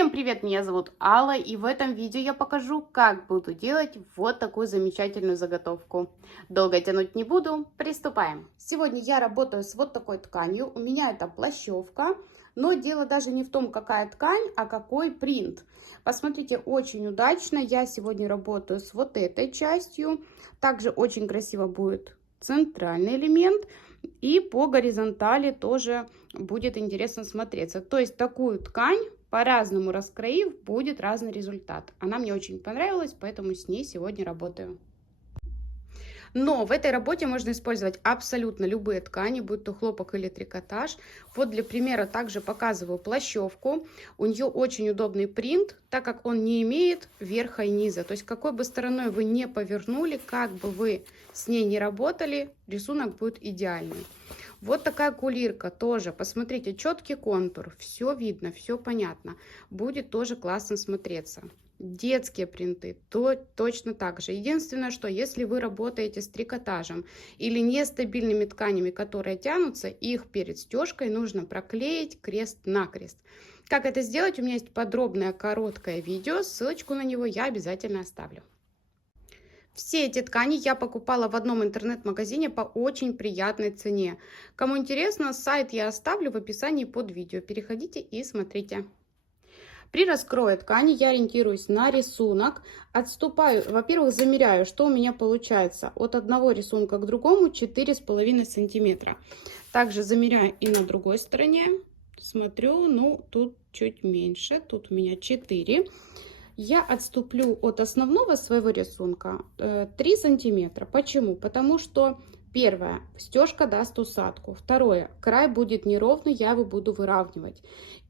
Всем привет, меня зовут Алла, и в этом видео я покажу, как буду делать вот такую замечательную заготовку. Долго тянуть не буду, приступаем. Сегодня я работаю с вот такой тканью, у меня это плащевка, но дело даже не в том, какая ткань, а какой принт. Посмотрите, очень удачно я сегодня работаю с вот этой частью, также очень красиво будет центральный элемент. И по горизонтали тоже будет интересно смотреться. То есть такую ткань по-разному раскроив, будет разный результат. Она мне очень понравилась, поэтому с ней сегодня работаю. Но в этой работе можно использовать абсолютно любые ткани, будь то хлопок или трикотаж. Вот для примера также показываю плащевку. У нее очень удобный принт, так как он не имеет верха и низа. То есть какой бы стороной вы не повернули, как бы вы с ней не работали, рисунок будет идеальный. Вот такая кулирка тоже. Посмотрите, четкий контур, все видно, все понятно. Будет тоже классно смотреться. Детские принты точно так же. Единственное, что если вы работаете с трикотажем или нестабильными тканями, которые тянутся, их перед стежкой нужно проклеить крест-накрест. Как это сделать? У меня есть подробное короткое видео, ссылочку на него я обязательно оставлю. Все эти ткани я покупала в одном интернет-магазине по очень приятной цене. Кому интересно, сайт я оставлю в описании под видео. Переходите и смотрите. При раскрое ткани я ориентируюсь на рисунок, отступаю, во-первых, замеряю, что у меня получается от одного рисунка к другому 4,5 сантиметра. Также замеряю и на другой стороне, смотрю, ну тут чуть меньше, тут у меня 4. Я отступлю от основного своего рисунка 3 сантиметра. Почему? Потому что первое, стежка даст усадку. Второе, край будет неровный, я его буду выравнивать.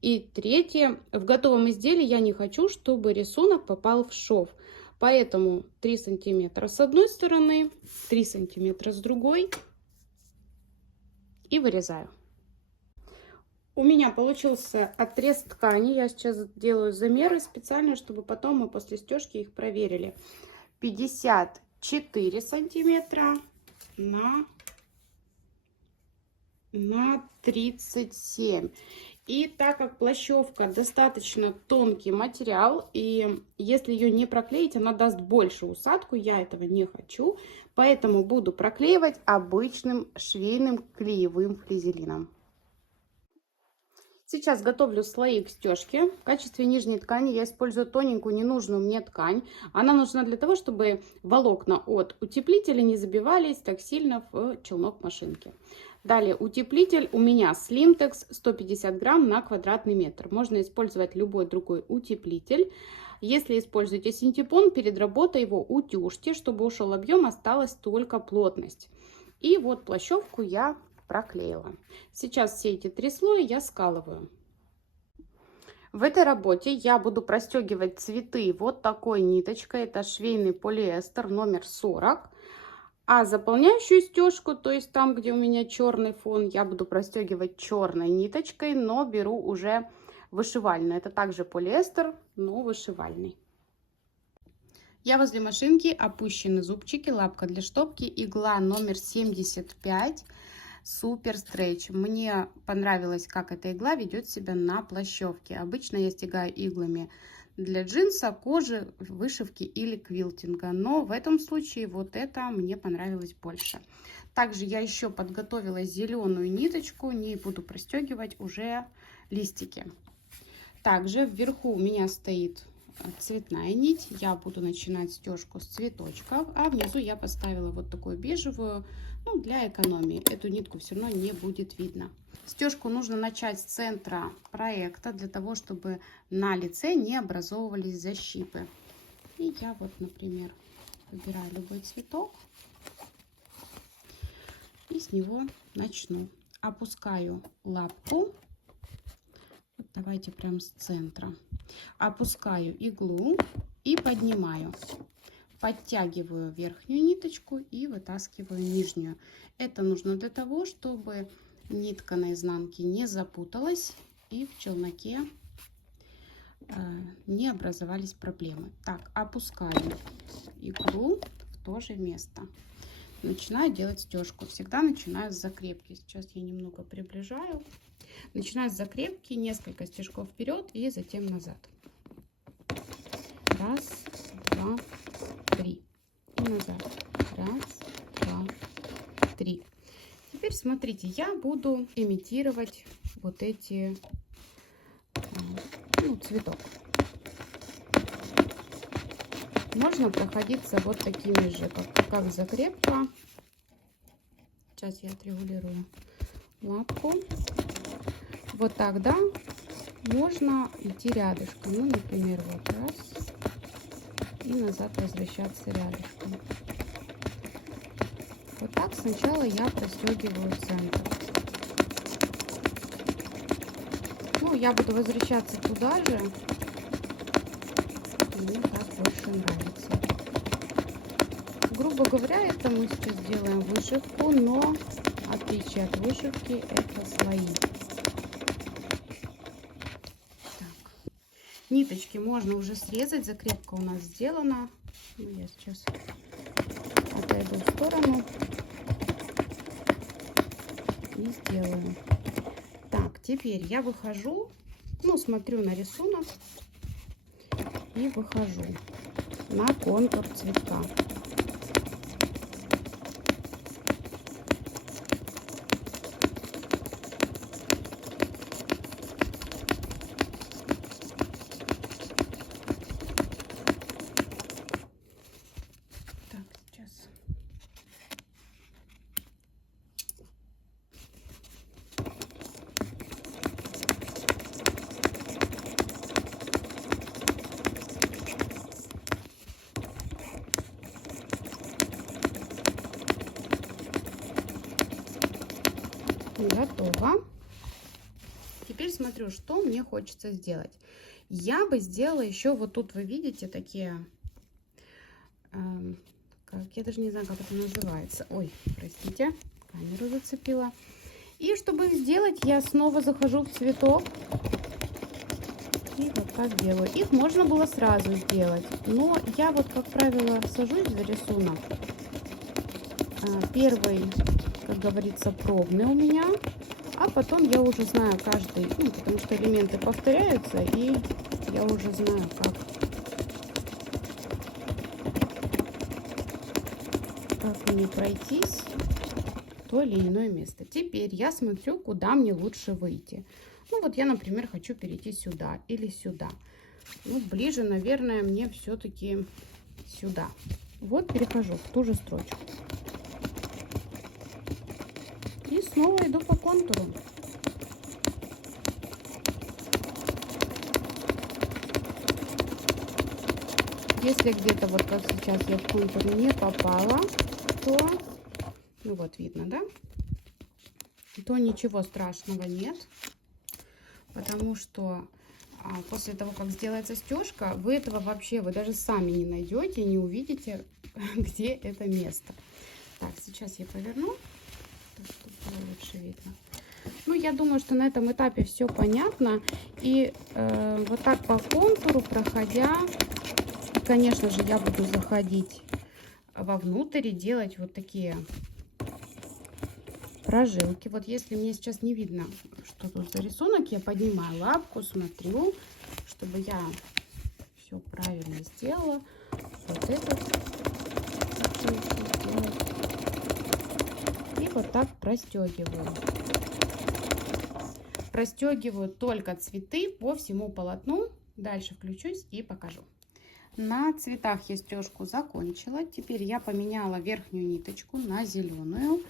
И третье, в готовом изделии я не хочу, чтобы рисунок попал в шов. Поэтому 3 сантиметра с одной стороны, 3 сантиметра с другой и вырезаю. У меня получился отрез ткани. Я сейчас делаю замеры специально, чтобы потом мы после стежки их проверили. 54 сантиметра на 37. И так как плащевка достаточно тонкий материал, и если ее не проклеить, она даст больше усадку, я этого не хочу, поэтому буду проклеивать обычным швейным клеевым флизелином. Сейчас готовлю слои к стежке. В качестве нижней ткани я использую тоненькую ненужную мне ткань. Она нужна для того, чтобы волокна от утеплителя не забивались так сильно в челнок машинки. Далее утеплитель у меня Slimtex 150 грамм на квадратный метр. Можно использовать любой другой утеплитель. Если используете синтепон, перед работой его утюжьте, чтобы ушел объем, осталась только плотность. И вот плащевку я проклеила. Сейчас все эти 3 слоя я скалываю. В этой работе я буду простегивать цветы вот такой ниточкой. Это швейный полиэстер номер 40. А заполняющую стежку, то есть там, где у меня черный фон, я буду простегивать черной ниточкой, но беру уже вышивальную. Это также полиэстер, но вышивальный. Я возле машинки, опущены зубчики, лапка для штопки, игла номер 75. Супер стрейч. Мне понравилось, как эта игла ведет себя на плащевке. Обычно я стягаю иглами для джинса, кожи, вышивки или квилтинга. Но в этом случае вот это мне понравилось больше. Также я еще подготовила зеленую ниточку. Не буду простегивать уже листики. Также вверху у меня стоит цветная нить. Я буду начинать стежку с цветочков. А внизу я поставила вот такую бежевую. Ну, для экономии. Эту нитку все равно не будет видно. Стежку нужно начать с центра проекта, для того, чтобы на лице не образовывались защипы. И я вот, например, выбираю любой цветок и с него начну. Опускаю лапку. Вот давайте прям с центра. Опускаю иглу и поднимаю. Подтягиваю верхнюю ниточку и вытаскиваю нижнюю. Это нужно для того, чтобы нитка на изнанке не запуталась и в челноке не образовались проблемы. Так, опускаю иглу в то же место. Начинаю делать стежку. Всегда начинаю с закрепки. Сейчас я немного приближаю. Начинаю с закрепки, несколько стежков вперед и затем назад. Раз, два, три. И назад. Раз, два, три. Теперь смотрите, я буду имитировать вот эти, ну, цветок. Можно проходиться вот такими же, как закрепка. Сейчас я отрегулирую лапку. Вот так, да? Можно идти рядышком. Ну, например, вот раз. И назад возвращаться рядышком. Вот так сначала я простегиваю центр. Ну, я буду возвращаться туда же. Мне так больше нравится. Грубо говоря, это мы сейчас делаем вышивку, но в отличие от вышивки это слои. Так. Ниточки можно уже срезать, закрепка у нас сделана. Я сейчас отойду в сторону и сделаю. Так, теперь я выхожу, ну, смотрю на рисунок и выхожу на контур цветка. Так, сейчас. Готово. Теперь смотрю, что мне хочется сделать. Я бы сделала еще вот тут, вы видите, такие, как, я даже не знаю, как это называется. Ой, простите, камеру зацепила. И чтобы их сделать, я снова захожу в цветок и вот так делаю. Их можно было сразу сделать, но я вот, как правило, сажусь за рисунок. Первый, как говорится, пробный у меня, а потом я уже знаю каждый, ну, потому что элементы повторяются, и я уже знаю, как мне пройтись в то или иное место. Теперь я смотрю, куда мне лучше выйти. Ну вот я, например, хочу перейти сюда или сюда. Ну, ближе, наверное, мне все-таки сюда. Вот перехожу в ту же строчку. И снова иду по контуру. Если где-то, вот как сейчас, я в контур не попала, то, ну вот видно, да? То ничего страшного нет. Потому что после того, как сделается застежка, вы этого вообще, вы даже сами не найдете, не увидите, где это место. Так, сейчас я поверну, чтобы было лучше видно. Ну, я думаю, что на этом этапе все понятно. И вот так по контуру проходя, и, конечно же, я буду заходить вовнутрь и делать вот такие прожилки. Вот если мне сейчас не видно, что тут за рисунок, я поднимаю лапку, смотрю, чтобы я все правильно сделала. Вот этот и вот так простегиваю. Простегиваю только цветы по всему полотну. Дальше включусь и покажу. На цветах я стежку закончила. Теперь я поменяла верхнюю ниточку на зеленую.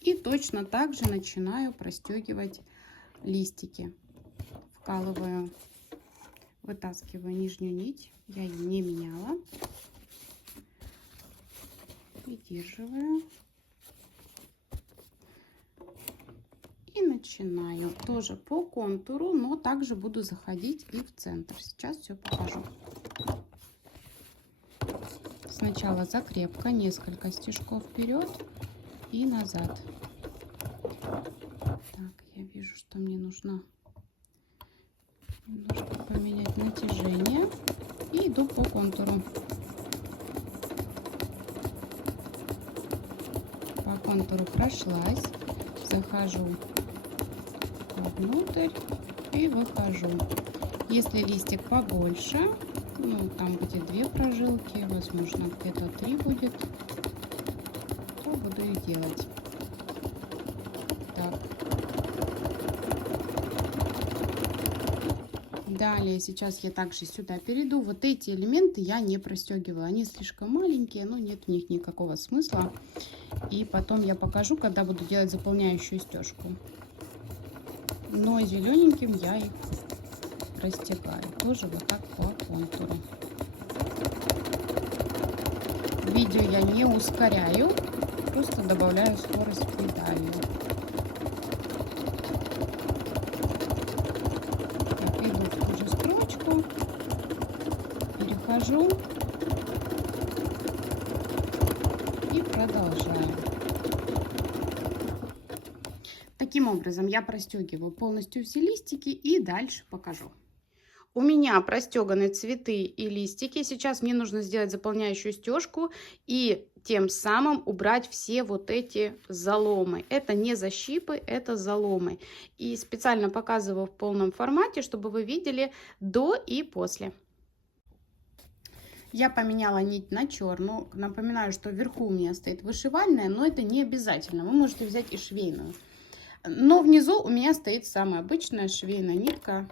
И точно так же начинаю простегивать листики. Вкалываю, вытаскиваю нижнюю нить. Я ее не меняла. Придерживаю. И начинаю тоже по контуру, но также буду заходить и в центр. Сейчас все покажу. Сначала закрепка, несколько стежков вперед и назад. Так, я вижу, что мне нужно немножко поменять натяжение. И иду по контуру. По контуру прошлась. Захожу вовнутрь и выхожу. Если листик побольше, Ну, там где 2 прожилки, возможно, где-то 3 будет, то буду их делать. Так. Далее, сейчас я также сюда перейду. Вот эти элементы я не простегиваю. Они слишком маленькие, но нет в них никакого смысла. И потом я покажу, когда буду делать заполняющую стежку. Но зелененьким я их растягаю. Тоже вот так по контуру. Видео я не ускоряю, просто добавляю скорость педалью. Так, иду в ту же строчку, перехожу и продолжаю. Таким образом я простегиваю полностью все листики и дальше покажу. У меня простеганы цветы и листики. Сейчас мне нужно сделать заполняющую стежку и тем самым убрать все вот эти заломы. Это не защипы, это заломы. И специально показываю в полном формате, чтобы вы видели до и после. Я поменяла нить на черную. Напоминаю, что вверху у меня стоит вышивальная, но это не обязательно. Вы можете взять и швейную. Но внизу у меня стоит самая обычная швейная нитка.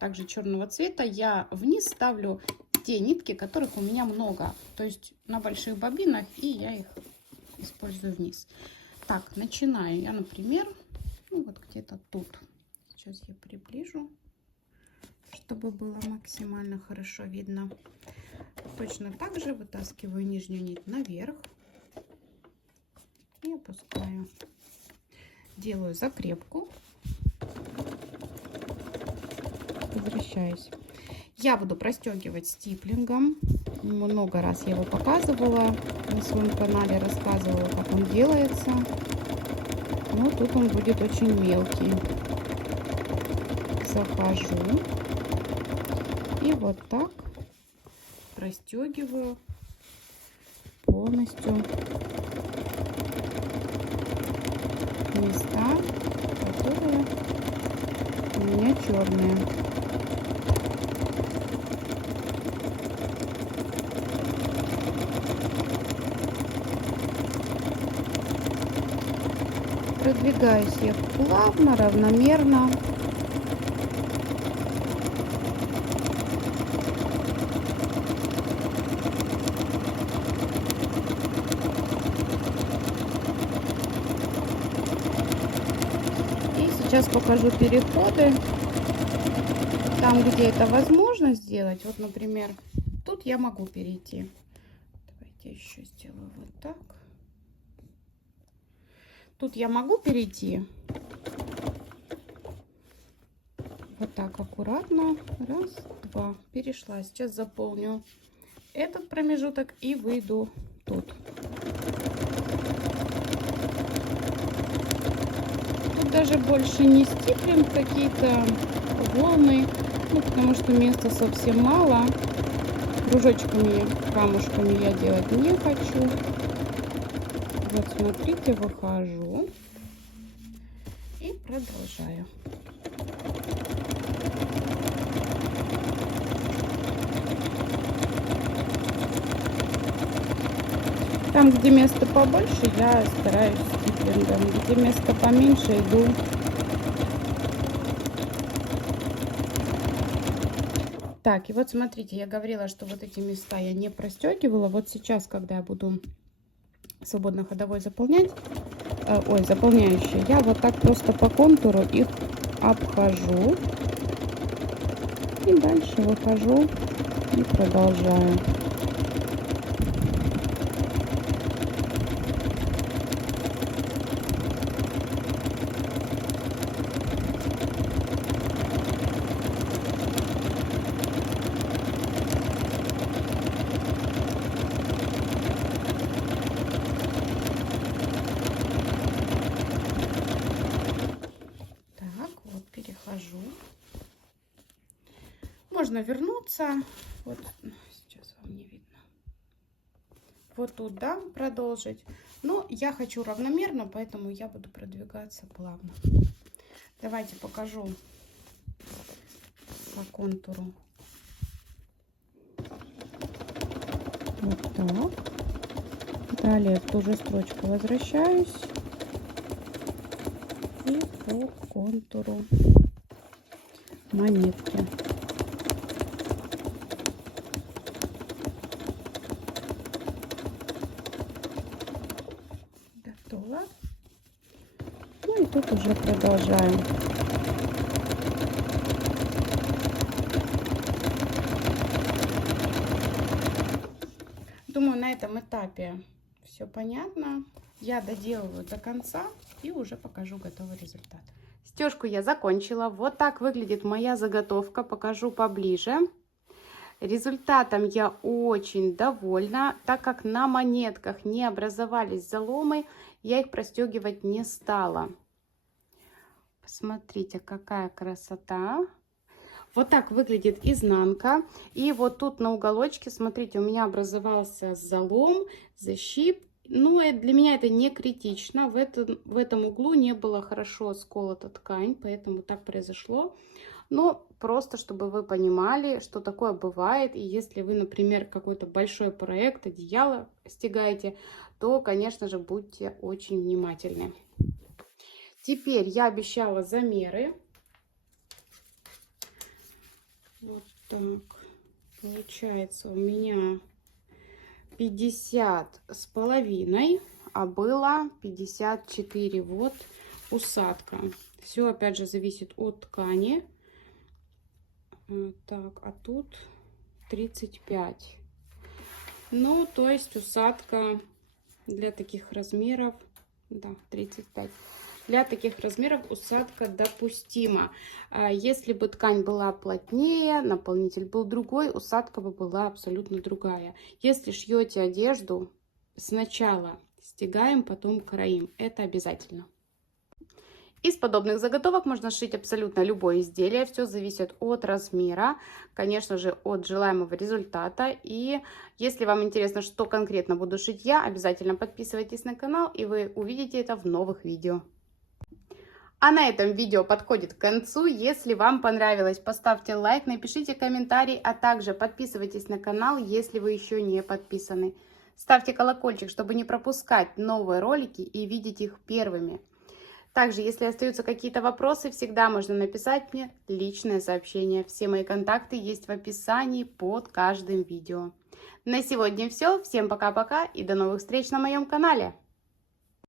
Также черного цвета. Я вниз ставлю те нитки, которых у меня много, то есть на больших бобинах, и я их использую вниз. Так, начинаю я, например, ну вот где-то тут. Сейчас я приближу, чтобы было максимально хорошо видно. Точно так же вытаскиваю нижнюю нить наверх и опускаю. Делаю закрепку. Возвращаюсь. Я буду простегивать стиплингом. Много раз я его показывала на своем канале, рассказывала, как он делается. Но тут он будет очень мелкий. Захожу и вот так простегиваю полностью места, которые у меня черные. Продвигаюсь я плавно, равномерно. И сейчас покажу переходы. Там, где это возможно сделать. Вот, например, тут я могу перейти. Давайте еще сделаю вот так. Тут я могу перейти вот так аккуратно. Раз, два. Перешла. Сейчас заполню этот промежуток и выйду тут. Тут даже больше не стиплинг, какие-то волны, ну, потому что места совсем мало. Кружочками, камушками я делать не хочу. Вот смотрите, выхожу и продолжаю. Там, где место побольше, я стараюсь стиплингом. Где место поменьше, иду. Так, и вот смотрите, я говорила, что вот эти места я не простегивала. Вот сейчас, когда я буду свободно ходовой заполнять, заполняющий, я вот так просто по контуру их обхожу и дальше выхожу и продолжаю. Можно вернуться. Вот сейчас вам не видно. Вот тут, да, продолжить. Но я хочу равномерно, поэтому я буду продвигаться плавно. Давайте покажу по контуру Вот так. Далее в ту же строчку возвращаюсь и по контуру монетки. Готово. Ну и тут уже продолжаем. Думаю, на этом этапе все понятно. Я доделываю до конца и уже покажу готовый результат. Стежку я закончила. Вот так выглядит моя заготовка. Покажу поближе. Результатом я очень довольна. Так как на монетках не образовались заломы, я их простегивать не стала. Посмотрите, какая красота. Вот так выглядит изнанка. И вот тут на уголочке, смотрите, у меня образовался залом, защип. Ну, для меня это не критично. В этом углу не было хорошо сколота ткань, поэтому так произошло. Но просто, чтобы вы понимали, что такое бывает. И если вы, например, какой-то большой проект, одеяло стягаете, то, конечно же, будьте очень внимательны. Теперь я обещала замеры. Вот так. Получается у меня 50,5, а было 54. Вот усадка. Все опять же зависит от ткани. Так, а тут 35. Ну, то есть усадка для таких размеров, да, 35. Для таких размеров усадка допустима. Если бы ткань была плотнее, наполнитель был другой, усадка бы была абсолютно другая. Если шьете одежду, сначала стягаем, потом краим. Это обязательно. Из подобных заготовок можно сшить абсолютно любое изделие. Все зависит от размера, конечно же, от желаемого результата. И если вам интересно, что конкретно буду шить я, обязательно подписывайтесь на канал, и вы увидите это в новых видео. А на этом видео подходит к концу. Если вам понравилось, поставьте лайк, напишите комментарий, а также подписывайтесь на канал, если вы еще не подписаны. Ставьте колокольчик, чтобы не пропускать новые ролики и видеть их первыми. Также, если остаются какие-то вопросы, всегда можно написать мне личное сообщение. Все мои контакты есть в описании под каждым видео. На сегодня все. Всем пока-пока и до новых встреч на моем канале.